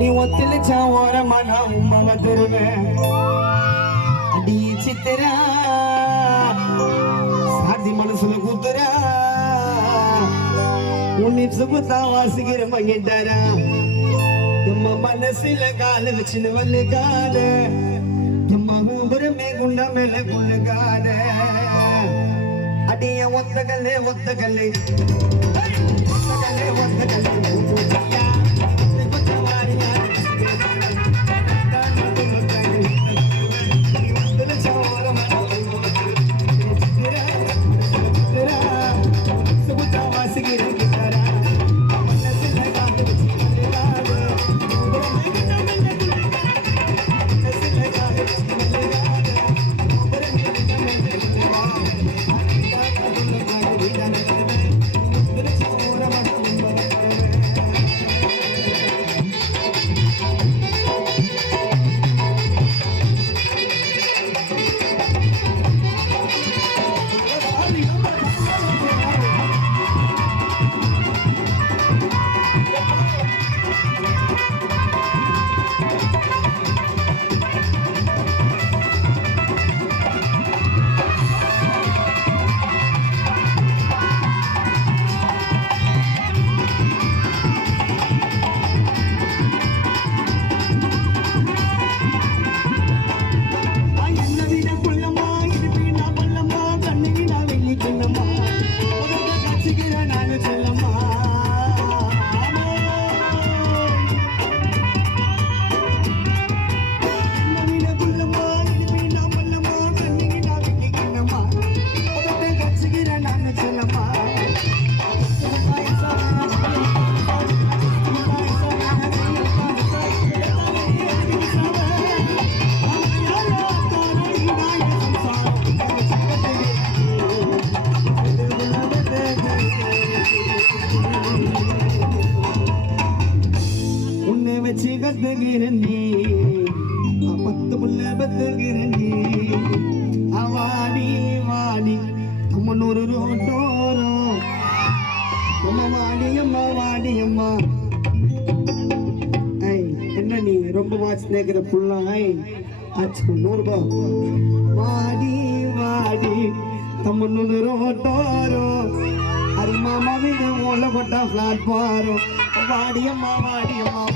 நீ ஒத்துழைச்சா ஓரமான உண்மை தருவேன் அடி சித்திரா சாதி மனசுல கூத்துறா உன்னை சுகுத்தா வாசிக்கிற மகிட்டாரா எம்ம மனசுல கால வச்சுன்னு வல்லுகாத எம்ம ஊபுரமே குண்ட மேல குள்ளுகாத அடிய ஒத்த கல்லே ஒத்த கல்லே ஒத்த கல்லே ஒத்த கல்லே பத்து புள்ள பத்துகிறண்டி அவாடி வாடி அம்மனூரு ரோட்டோரோ அம்மா வாடியம்மா வாடியம்மா என்ன நீ ரொம்ப வாட்ச் நேக்கிற புள்ளாய் ஆச்சு 100 ரூபாய் வாடி வாடி தம்மனூரு ரோட்டோரோ அரி மாமா வீடு ஓல கொட்டா பிளாட் பாரோ வாடியம்மா வாடியம்மா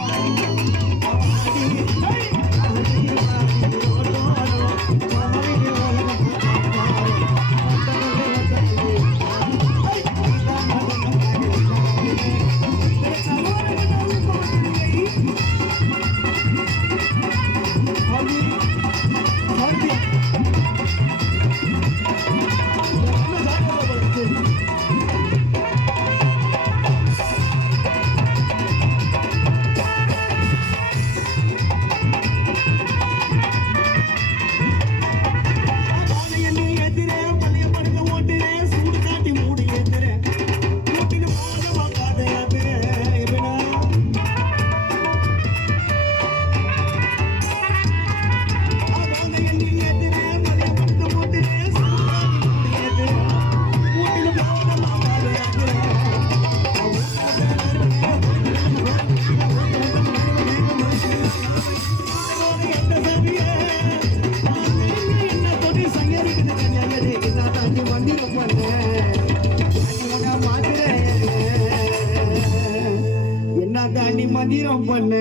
மதிரம் பண்ண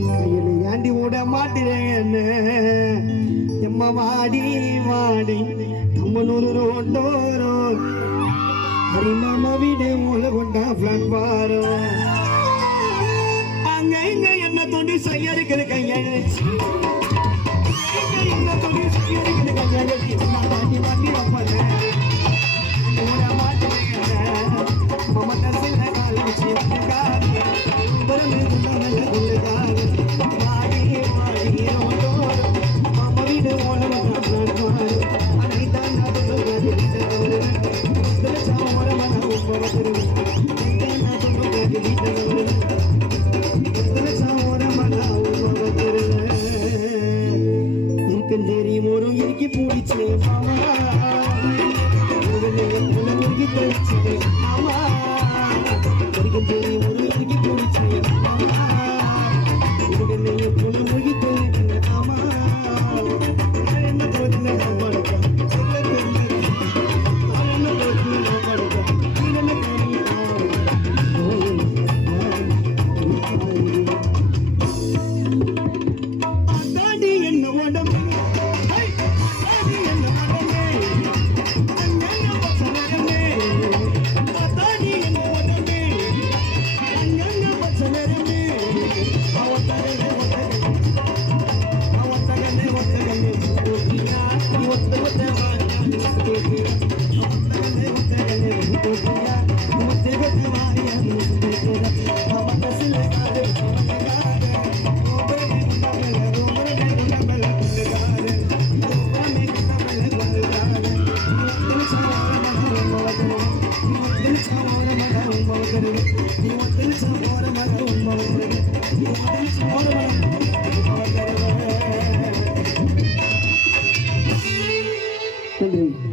கையில ஏண்டி விட மாட்டேன் எம்ம வாடி வாடி நம்மனூரு ரோட்டோரோ ஹரி மாமா வீடு மூல கொண்டா பிளான் பாரோ அங்க இங்க என்ன தொண்டி செய்யறது கையெழுச்சி என்ன தொண்டி செய்யறது கையெழுச்சி நான் தாண்டி மதிரம் பண்ண Thank you. நன்றி.